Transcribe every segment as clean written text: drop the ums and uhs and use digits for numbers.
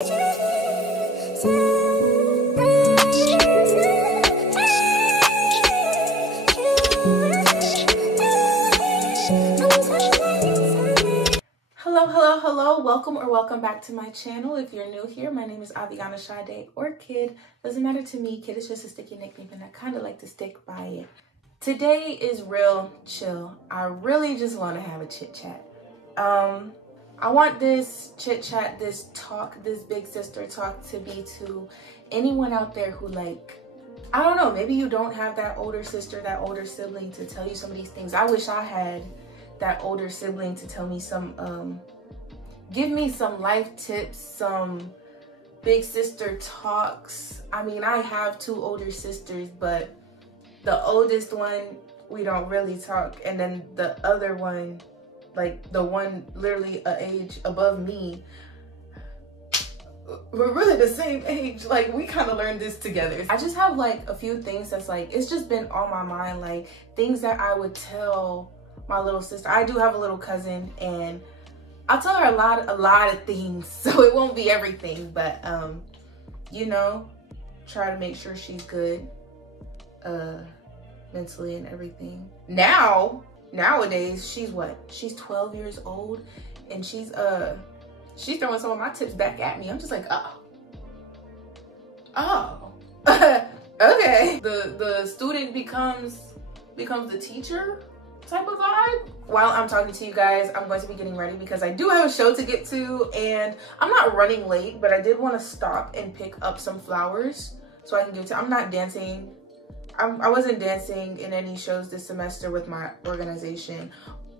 Hello, welcome back to my channel. If you're new here, my name is Avyanna, Shada, or Kid. Doesn't matter to me. Kid is just a sticky nickname and I kind of like to stick by it. Today is real chill. I really just want to have a chit chat. I want this chit chat, this talk, this big sister talk to be to anyone out there who, like, I don't know, maybe you don't have that older sister, that older sibling to tell you some of these things. I wish I had that older sibling to tell me some, give me some life tips, some big sister talks. I mean, I have two older sisters, but the oldest one, we don't really talk. And then the other one, like the one literally an age above me, we're really the same age. Like, we kind of learned this together. I just have like a few things that's like, it's just been on my mind, like things that I would tell my little sister. I do have a little cousin and I'll tell her a lot of things, so it won't be everything, but you know, try to make sure she's good mentally and everything. Nowadays, she's what? She's 12 years old and she's throwing some of my tips back at me. I'm just like, oh. Okay. The student becomes the teacher type of vibe. While I'm talking to you guys, I'm going to be getting ready because I do have a show to get to and I'm not running late, but I did want to stop and pick up some flowers so I can give to. I'm not dancing. I wasn't dancing in any shows this semester with my organization,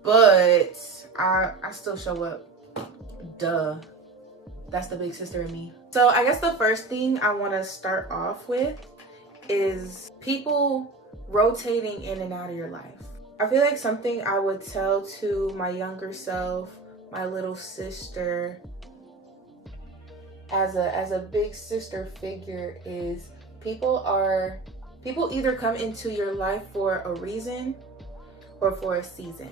but I still show up. Duh. That's the big sister in me. So I guess the first thing I want to start off with is people rotating in and out of your life. I feel like something I would tell to my younger self, my little sister, as a big sister figure, is people either come into your life for a reason or for a season.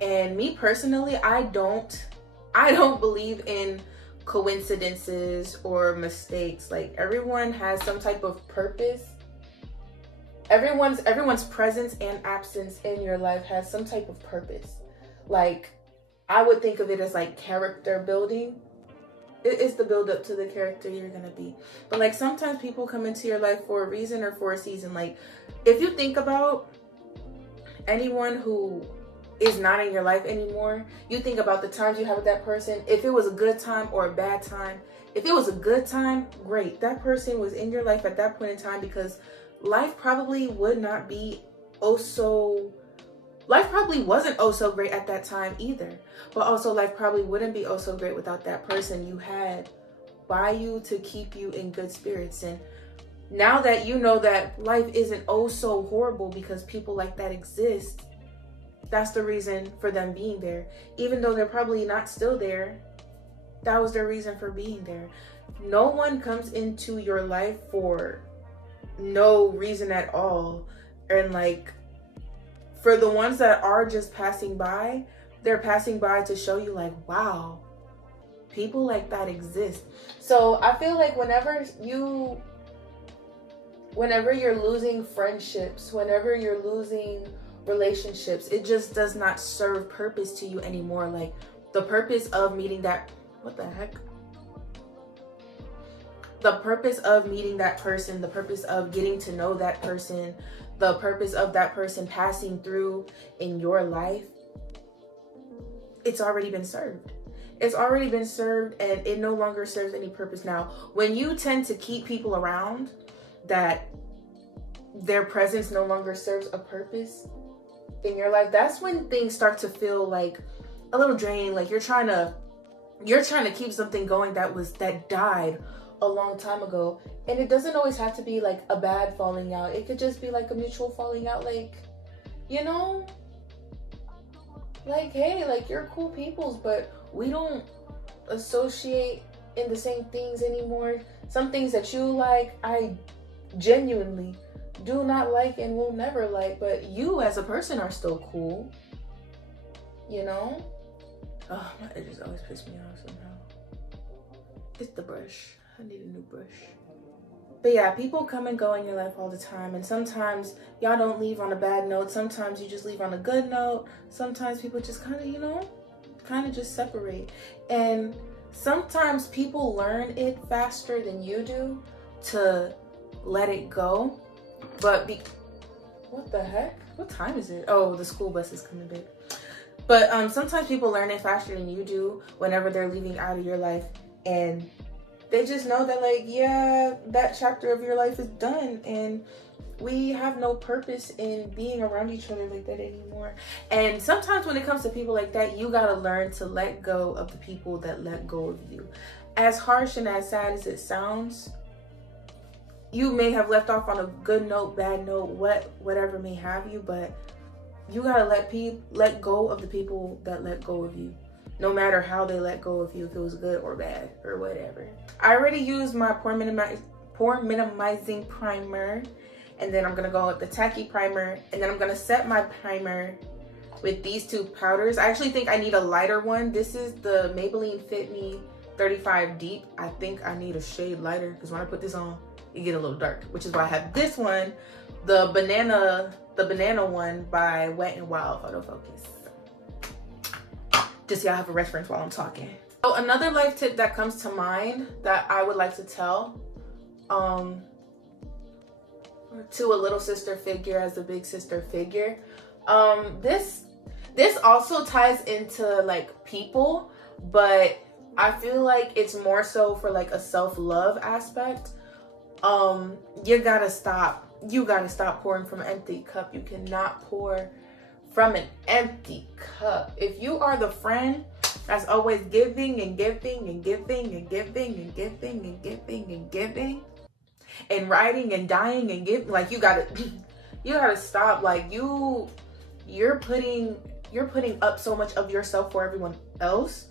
And me personally, I don't believe in coincidences or mistakes. Like, everyone has some type of purpose. Everyone's presence and absence in your life has some type of purpose. Like, I would think of it as like character building. It is the build up to the character you're gonna be. But like, sometimes people come into your life for a reason or for a season. Like, if you think about anyone who is not in your life anymore, you think about the times you have with that person. If it was a good time or a bad time. If it was a good time, great. That person was in your life at that point in time because life probably would not be life probably wasn't so great at that time either. But also, life probably wouldn't be so great without that person you had by you to keep you in good spirits. And now that you know that life isn't so horrible because people like that exist, that's the reason for them being there. Even though they're probably not still there, that was their reason for being there. No one comes into your life for no reason at all. And like, for the ones that are just passing by, they're passing by to show you like, wow, people like that exist. So I feel like whenever you're losing friendships, whenever you're losing relationships, it just does not serve purpose to you anymore. Like, the purpose of meeting that, what the heck? The purpose of meeting that person, the purpose of getting to know that person, the purpose of that person passing through in your life, it's already been served. It's already been served and it no longer serves any purpose. Now, when you tend to keep people around that their presence no longer serves a purpose in your life, that's when things start to feel like a little draining. Like, you're trying to keep something going that died a long time ago. And it doesn't always have to be like a bad falling out. It could just be like a mutual falling out. Like, you know, like, hey, like, you're cool peoples, but we don't associate in the same things anymore. Some things that you like, I genuinely do not like and will never like, but you as a person are still cool, you know? Oh, my edges always piss me off somehow. It's the brush. I need a new brush. But yeah, people come and go in your life all the time. And sometimes y'all don't leave on a bad note. Sometimes you just leave on a good note. Sometimes people just kind of, you know, kind of just separate. And sometimes people learn it faster than you do to let it go. But what the heck? What time is it? Oh, the school bus is coming back. But sometimes people learn it faster than you do whenever they're leaving out of your life. And they just know that, like, yeah, that chapter of your life is done. And we have no purpose in being around each other like that anymore. And sometimes when it comes to people like that, you gotta learn to let go of the people that let go of you. As harsh and as sad as it sounds, you may have left off on a good note, bad note, whatever may have you, but you gotta let go of the people that let go of you. No matter how they let go of you, if it was good or bad or whatever. I already used my pore minimizing primer, and then I'm gonna go with the tacky primer, and then I'm gonna set my primer with these two powders. I actually think I need a lighter one. This is the Maybelline Fit Me 35 Deep. I think I need a shade lighter because when I put this on, it get a little dark, which is why I have this one, the banana one by Wet n Wild Photo Focus. Just so y'all have a reference while I'm talking. So another life tip that comes to mind that I would like to tell to a little sister figure as a big sister figure. This also ties into like people, but I feel like it's more so for like a self-love aspect. You gotta stop pouring from an empty cup. You cannot pour from an empty cup. If you are the friend that's always giving and giving and giving and giving and giving and giving and giving and writing and dying and giving, like you gotta stop. Like you're putting up so much of yourself for everyone else.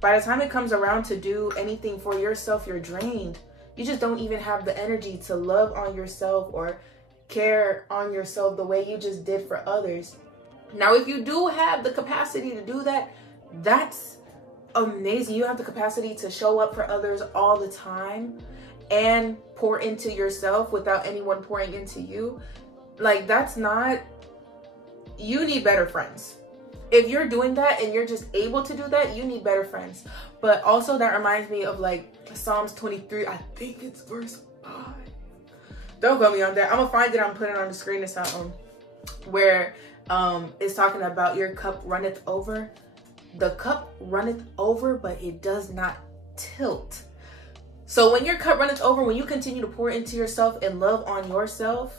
By the time it comes around to do anything for yourself, you're drained. You just don't even have the energy to love on yourself or care on yourself the way you just did for others. Now, if you do have the capacity to do that, that's amazing. You have the capacity to show up for others all the time and pour into yourself without anyone pouring into you. Like, you need better friends. If you're doing that and you're just able to do that, you need better friends. But also that reminds me of like Psalms 23, I think it's verse 5. Don't quote me on that. I'm gonna find it, I'm putting it on the screen or something, where it's talking about your cup runneth over. The cup runneth over, but it does not tilt. So when your cup runneth over, when you continue to pour into yourself and love on yourself,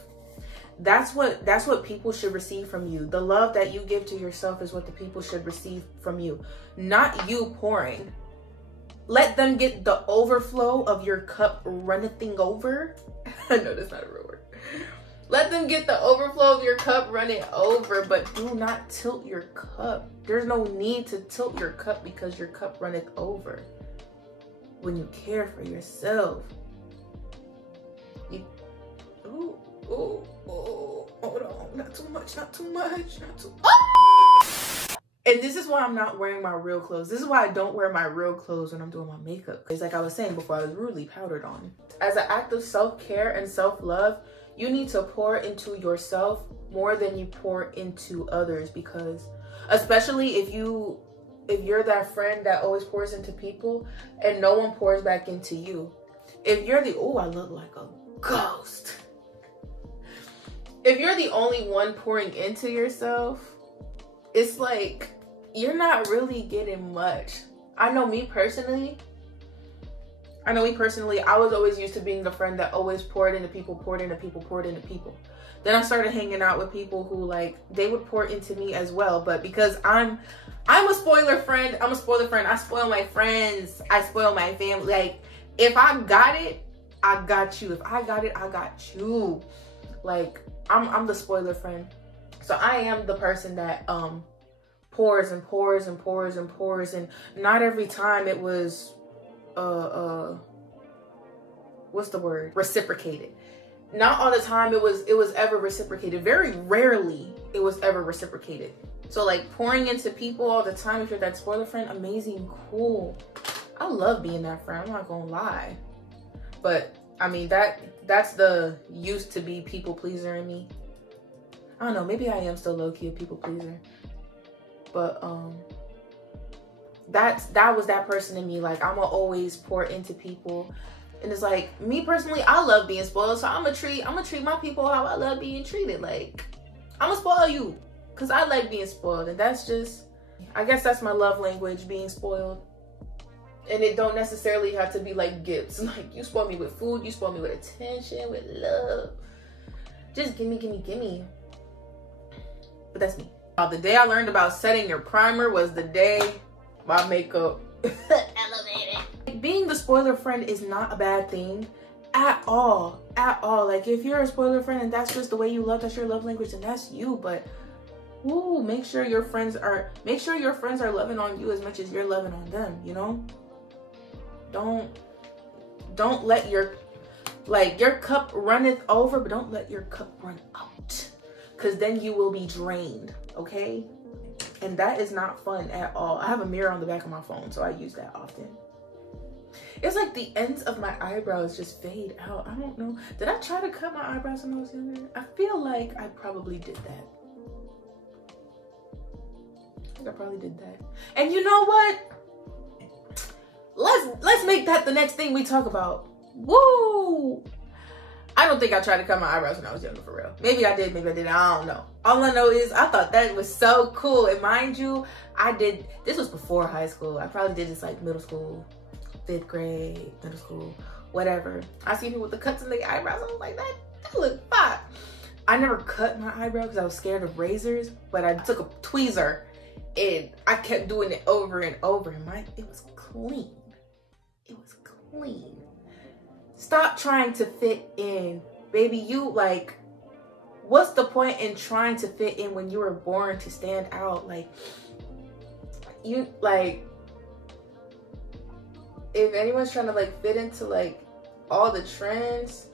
that's what people should receive from you. The love that you give to yourself is what the people should receive from you, not you pouring. Let them get the overflow of your cup runnething over. I know that's not a real word. Let them get the overflow of your cup running over, but do not tilt your cup. There's no need to tilt your cup because your cup runneth over. When you care for yourself, hold on, not too much. And this is why I'm not wearing my real clothes. This is why I don't wear my real clothes when I'm doing my makeup. It's like I was saying before, I was rudely powdered on. As an act of self-care and self-love, you need to pour into yourself more than you pour into others, because especially if you're that friend that always pours into people and no one pours back into you. If you're I look like a ghost. If you're the only one pouring into yourself, it's like you're not really getting much. I know me personally, I was always used to being the friend that always poured into people. Then I started hanging out with people who, like, they would pour into me as well. But because I'm a spoiler friend, I spoil my friends, I spoil my family. Like, if I got it, I got you. If I got it, I got you. Like, I'm the spoiler friend. So I am the person that pours and pours and pours and pours, and not every time it was what's the word? Reciprocated. Not all the time it was ever reciprocated. Very rarely it was ever reciprocated. So like pouring into people all the time, if you're that spoiler friend, amazing, cool. I love being that friend, I'm not gonna lie. But I mean, that's the used to be people pleaser in me. I don't know, maybe I am still low-key a people pleaser. But that was that person in me. Like, I'ma always pour into people. And it's like, me personally, I love being spoiled, so I'ma treat my people how I love being treated. Like, I'ma spoil you, cause I like being spoiled. And that's just, I guess that's my love language, being spoiled. And it don't necessarily have to be like gifts. Like, you spoil me with food, you spoil me with attention, with love. Just gimme, gimme, gimme. But that's me. The day I learned about setting your primer was the day my makeup elevated. Being the spoiler friend is not a bad thing at all. At all. Like, if you're a spoiler friend and that's just the way you love, that's your love language, then that's you. But ooh, make sure your friends are loving on you as much as you're loving on them, you know? Don't let your cup runneth over, but don't let your cup run out, because then you will be drained, okay? And that is not fun at all. I have a mirror on the back of my phone, so I use that often. It's like the ends of my eyebrows just fade out. I don't know. Did I try to cut my eyebrows when I was younger? I feel like I probably did that. I probably did that. And you know what? Let's make that the next thing we talk about. Woo! I don't think I tried to cut my eyebrows when I was younger, for real. Maybe I did, maybe I didn't. I don't know. All I know is I thought that was so cool. And mind you, this was before high school. I probably did this like middle school, 5th grade, middle school, whatever. I see people with the cuts in their eyebrows. I was like, that look fine. I never cut my eyebrow because I was scared of razors, but I took a tweezer and I kept doing it over and over. And it was clean. It was clean. Stop trying to fit in, baby. You, like, what's the point in trying to fit in when you were born to stand out? Like, you, like, if anyone's trying to like fit into like all the trends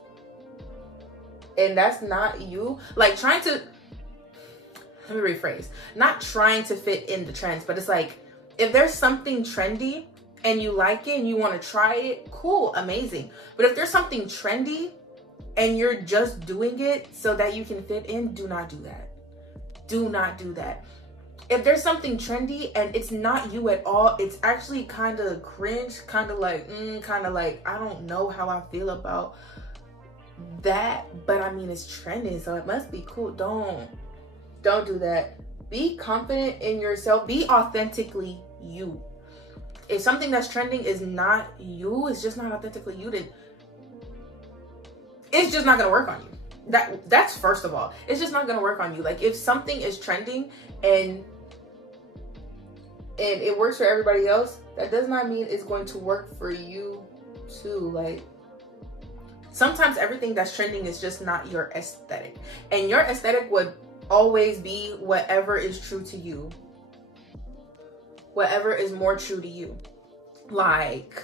and that's not you, like, let me rephrase, not trying to fit in the trends, but it's like, if there's something trendy and you like it and you want to try it, cool, amazing. But if there's something trendy and you're just doing it so that you can fit in, do not do that. Do not do that. If there's something trendy and it's not you at all, it's actually kind of cringe, kind of like, I don't know how I feel about that, but I mean, it's trending, so it must be cool. Don't do that. Be confident in yourself. Be authentically you. If something that's trending is not you, it's just not authentically you, then it's just not gonna work on you. That's first of all. It's just not gonna work on you. Like, if something is trending and it works for everybody else, that does not mean it's going to work for you too. Like, sometimes everything that's trending is just not your aesthetic, and your aesthetic would always be whatever is true to you. Whatever is more true to you. Like,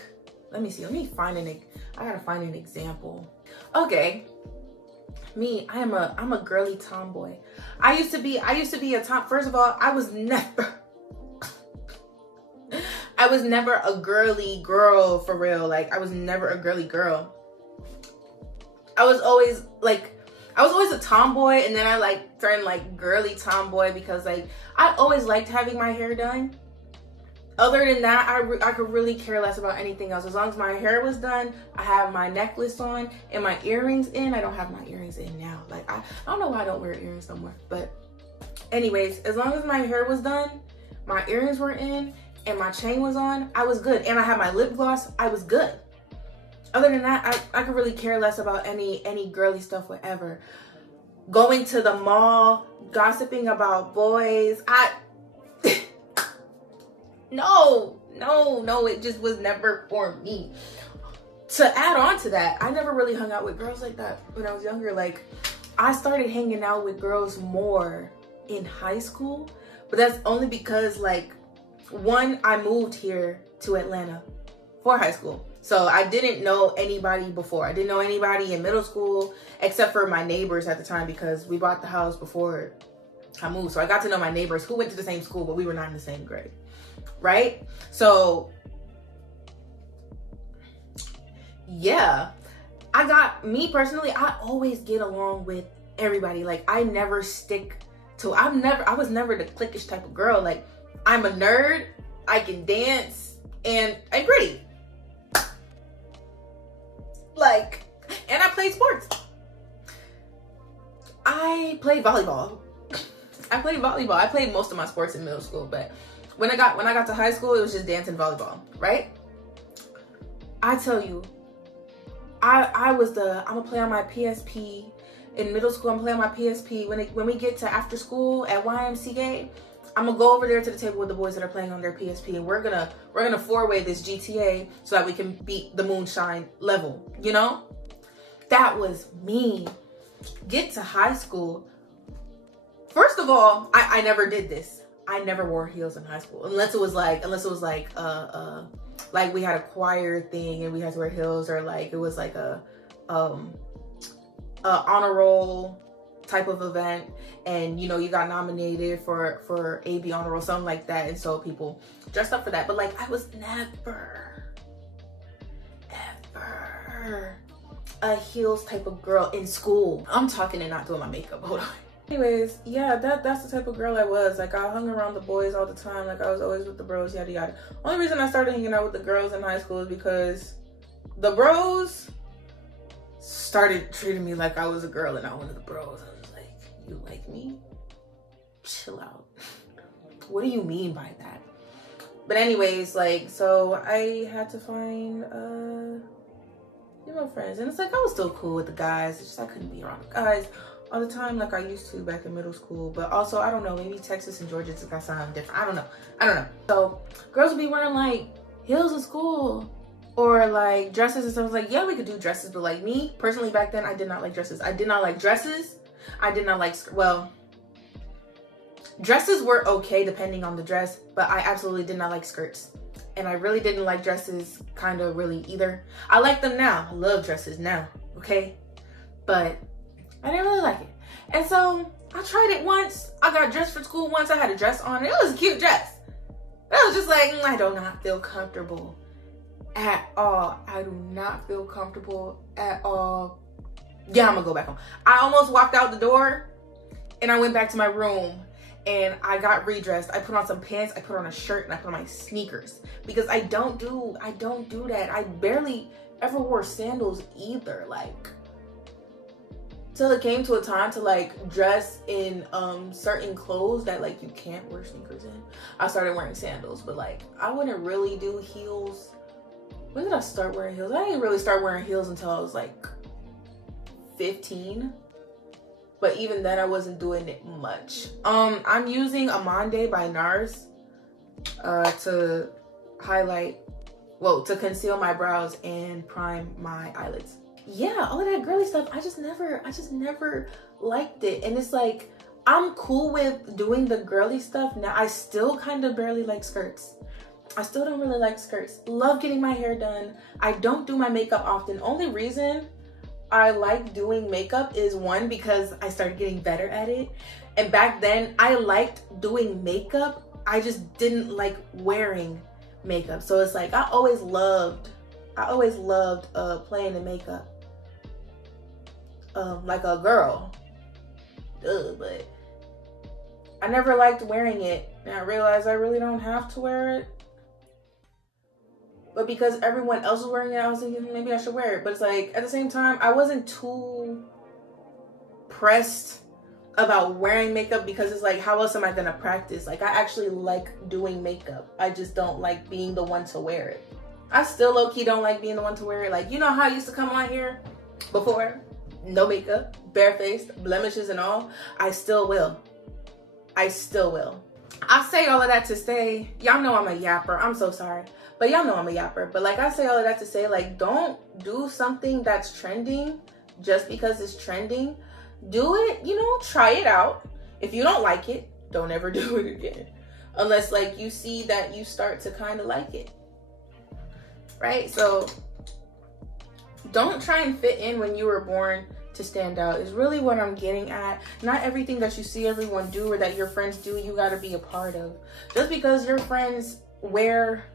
let me find I gotta find an example. Okay, me, I'm a girly tomboy. I used to be a tom. First of all, I was never a girly girl, for real. Like, I was never a girly girl. I was always a tomboy, and then I like turned like girly tomboy because like I always liked having my hair done. Other than that, I could really care less about anything else. As long as my hair was done, I have my necklace on and my earrings in. I don't have my earrings in now. Like, I don't know why I don't wear earrings no more. But anyways, as long as my hair was done, my earrings were in, and my chain was on, I was good. And I had my lip gloss, I was good. Other than that, I could really care less about any girly stuff, whatever. Going to the mall, gossiping about boys, no, it just was never for me. To add on to that, I never really hung out with girls like that when I was younger. Like, I started hanging out with girls more in high school, but that's only because, like, one, I moved here to Atlanta for high school. So I didn't know anybody before. I didn't know anybody in middle school except for my neighbors at the time, because we bought the house before I moved. So I got to know my neighbors who went to the same school, but we were not in the same grade, right? So yeah, me personally, I always get along with everybody. Like, I never stick to, I was never the cliquish type of girl. Like, I'm a nerd, I can dance, and I'm pretty. Like, and I played sports. I played volleyball. I played most of my sports in middle school, but when I got to high school, it was just dance and volleyball, right? I tell you, I'm gonna play on my PSP. In middle school, I'm playing on my PSP. When we get to after school at YMCA, I'm gonna go over there to the table with the boys that are playing on their PSP, and we're gonna four-way this GTA so that we can beat the moonshine level, you know? That was me. Get to high school. First of all, I never did this. I never wore heels in high school, unless it was like we had a choir thing and we had to wear heels, or like it was like a honor roll type of event, and you know, you got nominated for AB honor roll, something like that, and so people dressed up for that. But like, I was never ever a heels type of girl in school. I'm talking and not doing my makeup. Hold on. Anyways, yeah, that's the type of girl I was. Like, I hung around the boys all the time. Like, I was always with the bros, yada yada. Only reason I started hanging out with the girls in high school is because the bros started treating me like I was a girl and not one of the bros. I was like, you like me? Chill out. What do you mean by that? But anyways, like, so I had to find female friends, and it's like I was still cool with the guys. It's just I couldn't be around the guys all the time like I used to back in middle school. But also, I don't know, maybe Texas and Georgia just got something different. I don't know. So girls would be wearing like heels in school or like dresses and stuff. I was like, yeah, we could do dresses, but like me personally back then, I did not like dresses. I did not like dresses. I did not like, well, dresses were okay depending on the dress, but I absolutely did not like skirts. And I really didn't like dresses kind of really either. I like them now. I love dresses now, okay? But I didn't really like it. And so I tried it once. I got dressed for school once. I had a dress on. It was a cute dress. I was just like, I do not feel comfortable at all. I do not feel comfortable at all. Yeah, I'm gonna go back home. I almost walked out the door and I went back to my room and I got redressed. I put on some pants, I put on a shirt, and I put on my sneakers because I don't do that. I barely ever wore sandals either. Like, till it came to a time to like dress in certain clothes that like you can't wear sneakers in, I started wearing sandals. But like, I wouldn't really do heels. When did I start wearing heels? I didn't really start wearing heels until I was like 15. But even then, I wasn't doing it much. I'm using Amande by NARS to highlight, well, to conceal my brows and prime my eyelids. Yeah, all of that girly stuff, I just never liked it. And it's like, I'm cool with doing the girly stuff now. I still kind of barely like skirts. I still don't really like skirts. Love getting my hair done. I don't do my makeup often. Only reason I like doing makeup is one, because I started getting better at it. And back then I liked doing makeup. I just didn't like wearing makeup. So it's like, I always loved playing the makeup. Like a girl. But I never liked wearing it. And I realized I really don't have to wear it. But because everyone else was wearing it, I was thinking maybe I should wear it. But it's like, at the same time, I wasn't too pressed about wearing makeup, because it's like, how else am I gonna practice? Like, I actually like doing makeup. I just don't like being the one to wear it. I still low-key don't like being the one to wear it. Like, you know how I used to come on here before? No makeup, barefaced, blemishes and all. I still will. I say all of that to say, y'all know I'm a yapper. I'm so sorry. But y'all know I'm a yapper. But like, I say all of that to say, like, don't do something that's trending just because it's trending. Do it, you know, try it out. If you don't like it, don't ever do it again. Unless like you see that you start to kind of like it. Right? So don't try and fit in when you were born to stand out is really what I'm getting at. Not everything that you see everyone do or that your friends do, you gotta be a part of. Just because your friends wear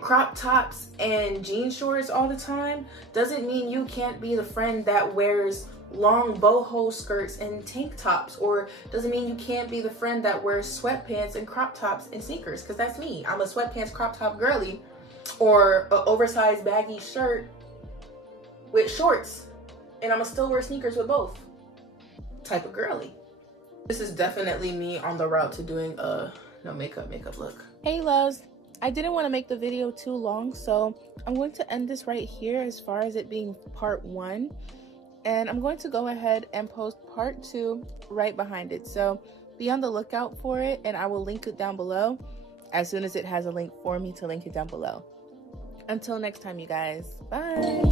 crop tops and jean shorts all the time doesn't mean you can't be the friend that wears long boho skirts and tank tops, or doesn't mean you can't be the friend that wears sweatpants and crop tops and sneakers, because that's me. I'm a sweatpants crop top girly, or an oversized baggy shirt with shorts, and I'ma still wear sneakers with both type of girly. This is definitely me on the route to doing a no makeup look. Hey loves, I didn't want to make the video too long, so I'm going to end this right here as far as it being part 1. And I'm going to go ahead and post part 2 right behind it. So be on the lookout for it, and I will link it down below as soon as it has a link for me to link it down below. Until next time, you guys. Bye.